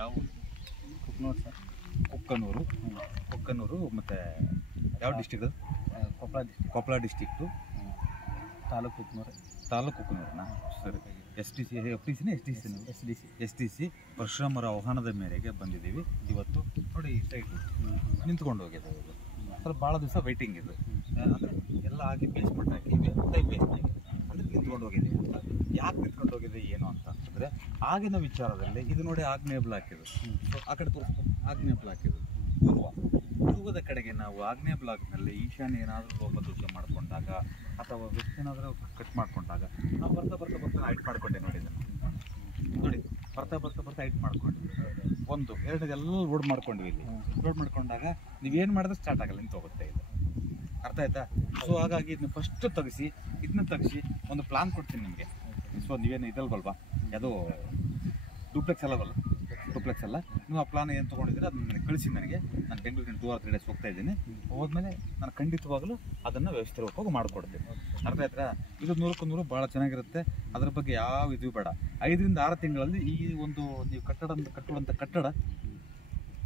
ಯಾವ ಕುಕ್ನೂರು ಸರ್. ಕುಕ್ಕನೂರು. ಕುಕ್ಕನೂರು ಮತ್ತು ಯಾವ ಡಿಸ್ಟಿಕ್ ಅದು? ಕೊಪ್ಪಳ ಡಿಸ್ಟಿಕ್ಟು. ತಾಲೂಕು ಕುಕ್ನೂರು. ತಾಲೂಕು ಕುಕ್ಕನೂರನ್ನ. ಸರಿ. ಎಸ್ ಟಿ ಸಿ ಪರಶುರಾಮರ ಆಹ್ವಾನದ ಮೇರೆಗೆ ಬಂದಿದ್ದೀವಿ ಇವತ್ತು. ನೋಡಿ ಈ ಸೈಟು ನಿಂತ್ಕೊಂಡು ಹೋಗಿದೆ. ಸ್ವಲ್ಪ ಭಾಳ ದಿವಸ ವೆಯ್ಟಿಂಗ್ ಇದು. ಅಂದರೆ ಎಲ್ಲ ಆಗಿ ಬೇಸ್ಮೆಂಟ್ ಹಾಕಿ ಟೈಪ್ ಬೇಸ್ಮೆಂಟ್ ಅಂದರೆ ನಿಂತ್ಕೊಂಡು ಹೋಗಿದೆ ಅಂತ. ಯಾಕೆ ನಿಂತ್ಕೊಂಡು ಹೋಗಿದೆ ಏನು ಅಂತ ಅಂತಂದರೆ ಆಗಿನ ವಿಚಾರದಲ್ಲಿ ಇದು ನೋಡಿ ಆಗ್ನೇಯ ಬ್ಲಾಕ್ ಇದು. ಸೊ ಆ ಕಡೆ ತೋರಿಸ್ಕೊಂಡು ಆಗ್ನೇಯ ಬ್ಲಾಕ್ ಇದು ಪೂರ್ವದ ಕಡೆಗೆ ನಾವು ಆಗ್ನೇಯ ಬ್ಲಾಕ್ನಲ್ಲಿ ಈಶಾನ್ಯ ಏನಾದರೂ ಲೋಪದೋಷ ಮಾಡಿಕೊಂಡಾಗ ಅಥವಾ ವ್ಯಕ್ತಿನಾದರೂ ಕಟ್ ಮಾಡಿಕೊಂಡಾಗ ನಾವು ಬರ್ತಾ ಹೈಟ್ ಮಾಡಿಕೊಂಡೆ ನೋಡಿ ಇದನ್ನು ನೋಡಿ ಬರ್ತಾ ಹೈಟ್ ಮಾಡ್ಕೊಂಡ್ವಿ. ಒಂದು ಎರಡನೆಲ್ಲ ಲೋಡ್ ಮಾಡ್ಕೊಂಡ್ವಿ. ಇಲ್ಲಿ ಲೋಡ್ ಮಾಡ್ಕೊಂಡಾಗ ನೀವೇನು ಮಾಡಿದ್ರೆ ಸ್ಟಾರ್ಟ್ ಆಗಲ್ಲ, ನಿಂತು ಹೋಗುತ್ತೆ ಇದು. ಅರ್ಥ ಆಯ್ತಾ? ಸೊ ಹಾಗಾಗಿ ಇದನ್ನ ಫಸ್ಟ್ ಇದನ್ನ ತೆಗಿಸಿ ಒಂದು ಪ್ಲಾನ್ ಕೊಡ್ತೀನಿ ನಿಮಗೆ. ಸೊ ನೀವೇನು ಇದಲ್ವಲ್ವಾ, ಯಾವುದೋ ಡೂಪ್ಲೆಕ್ಸ್ ಅಲ್ಲ, ನೀವು ಆ ಪ್ಲಾನ್ ಏನು ತೊಗೊಂಡಿದ್ದೀರ ಅದನ್ನ ನನಗೆ ಕಳಿಸಿ. ನನಗೆ ನಾನು ಬೆಂಗಳೂರಿನ 2 or 3 days ಹೋಗ್ತಾ ಇದ್ದೀನಿ. ಹೋದ್ಮೇಲೆ ನಾನು ಖಂಡಿತವಾಗಲೂ ಅದನ್ನು ವ್ಯವಸ್ಥಿತವಾಗಿ ಮಾಡಿಕೊಡ್ತೀನಿ. ಅರ್ಥ ಆಯ್ತಾ? ಇದು 100ಕ್ಕೆ 100 ಭಾಳ ಚೆನ್ನಾಗಿರುತ್ತೆ. ಅದ್ರ ಬಗ್ಗೆ ಯಾವ ಇದು ಬೇಡ. 5 ರಿಂದ 6 ತಿಂಗಳಲ್ಲಿ ಈ ಒಂದು ನೀವು ಕಟ್ಟುವಂಥ ಕಟ್ಟಡ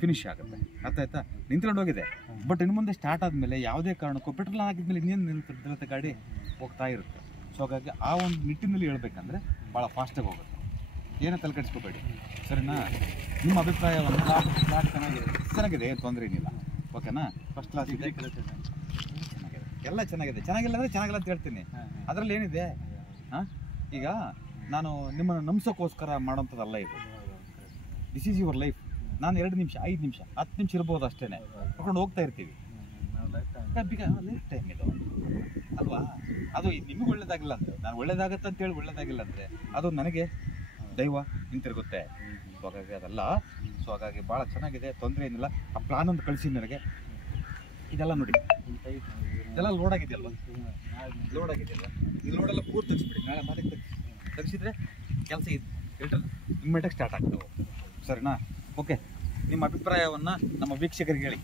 ಫಿನಿಶ್ ಆಗುತ್ತೆ. ಅರ್ಥ ಆಯ್ತಾ? ನಿಂತ್ಕೊಂಡು ಹೋಗಿದೆ. ಬಟ್ ಇನ್ನು ಮುಂದೆ ಸ್ಟಾರ್ಟ್ ಆದಮೇಲೆ ಯಾವುದೇ ಕಾರಣಕ್ಕೂ ಪೆಟ್ರೋಲ್ ಹಾಕಿದ್ಮೇಲೆ ಇನ್ನೇನು ನಿಲ್ತಿರುತ್ತೆ, ಗಾಡಿ ಹೋಗ್ತಾ ಇರುತ್ತೆ. ಸೊ ಹಾಗಾಗಿ ಆ ಒಂದು ನಿಟ್ಟಿನಲ್ಲಿ ಹೇಳ್ಬೇಕಂದ್ರೆ ಭಾಳ ಫಾಸ್ಟಾಗಿ ಹೋಗುತ್ತೆ. ಏನೋ ತಲೆ ಕೆಡಿಸ್ಕೋಬೇಡಿ, ಸರಿನಾ? ನಿಮ್ಮ ಅಭಿಪ್ರಾಯವನ್ನು ಫ್ಲಾಟ್ ಚೆನ್ನಾಗಿದೆ, ಏನು ತೊಂದರೆ ಏನಿಲ್ಲ. ಓಕೆನಾ? ಫಸ್ಟ್ ಕ್ಲಾಸ್ ಇದೆ, ಎಲ್ಲ ಚೆನ್ನಾಗಿದೆ. ಚೆನ್ನಾಗಿಲ್ಲ ಅಂದರೆ ಚೆನ್ನಾಗಿಲ್ಲ ಅಂತ ಹೇಳ್ತೀನಿ. ಅದರಲ್ಲಿ ಏನಿದೆ? ಈಗ ನಾನು ನಿಮ್ಮನ್ನು ನಂಬಿಸೋಕ್ಕೋಸ್ಕರ ಮಾಡೋಂಥದ್ದಲ್ಲ ಇದು. This is your life. ನಾನು 2 ನಿಮಿಷ 5 ನಿಮಿಷ 10 ನಿಮಿಷ ಇರ್ಬೋದು ಅಷ್ಟೇ, ಕರ್ಕೊಂಡು ಹೋಗ್ತಾ ಇರ್ತೀವಿ. ಲೈಫ್ ಟೈಮ್ ಇದು ಅಲ್ವಾ? ಅದು ನಿಮಗೆ ಒಳ್ಳೇದಾಗಿಲ್ಲ ಅಂದರೆ, ನಾನು ಒಳ್ಳೇದಾಗತ್ತೆ ಅಂತೇಳಿ ಒಳ್ಳೇದಾಗಿಲ್ಲ ಅಂದರೆ ಅದು ನನಗೆ ದೈವ ಹಿಂತಿರುಗುತ್ತೆ. ಸೊ ಹಾಗಾಗಿ ಅದಲ್ಲ. ಸೊ ಹಾಗಾಗಿ ಭಾಳ ಚೆನ್ನಾಗಿದೆ, ತೊಂದರೆ ಏನಿಲ್ಲ. ಆ ಪ್ಲಾನ್ ಒಂದು ಕಳಿಸಿ ನನಗೆ. ಇದೆಲ್ಲ ನೋಡಿ, ಇದೆಲ್ಲ ಲೋಡ್ ಆಗಿದೆಯಲ್ವ? ಇದು ಲೋಡೆಲ್ಲ ಪೂರ್ತಿ ತೆಗಿಸ್ಬಿಡಿ. ನಾಳೆ ಮಾಲಿಗೆ ತೆಗಿಸಿದ್ರೆ ಕೆಲಸ ಇಮ್ಮಿಡಿಯೇಟಾಗಿ ಸ್ಟಾರ್ಟ್ ಆಗ್ತವೆ. ಸರಿನಾ? ಓಕೆ, ನಿಮ್ಮ ಅಭಿಪ್ರಾಯವನ್ನು ನಮ್ಮ ವೀಕ್ಷಕರಿಗೆ ಹೇಳಿ.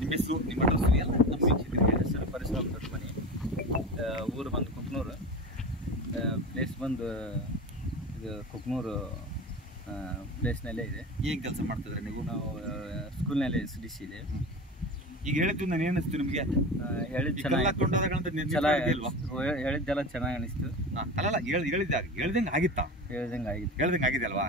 ನಿಮ್ಮ ಹೆಸರು, ನಿಮ್ಮ ಅಡ್ರೆಸ್ಸು ಎಲ್ಲ ನಮ್ಮ ವೀಕ್ಷಕರಿಗೆ ಹೇಳಿ. ಸರ್, ಪರಶುರಾಮ್ ದೊಡ್ಡ ಮನೆ, ಊರು ಬಂದು ಕುಕ್ನೂರು, ಪ್ಲೇಸ್ ಬಂದು ಇದು ಕುಕ್ನೂರು ಪ್ಲೇಸ್ನಲ್ಲೇ ಇದೆ. ಏನು ಕೆಲಸ ಮಾಡ್ತಿದ್ರೆ ನೀವು? ನಾವು ಸ್ಕೂಲ್ನಲ್ಲಿ SDC ಇದೆ. ಈಗ ಹೇಳಿದ್ದು ನಾನು ಏನು ಅನಿಸ್ತು ನಿಮಗೆ? ಹೇಳಿದ್ದೆಲ್ಲ ಚೆನ್ನಾಗಿ ಅನಿಸ್ತು. ಅಲ್ಲ, ಹೇಳ್ದಂಗೆ ಆಗಿತ್ತಾ? ಹೇಳ್ದಂಗೆ ಆಗಿದೆ ಅಲ್ವಾ?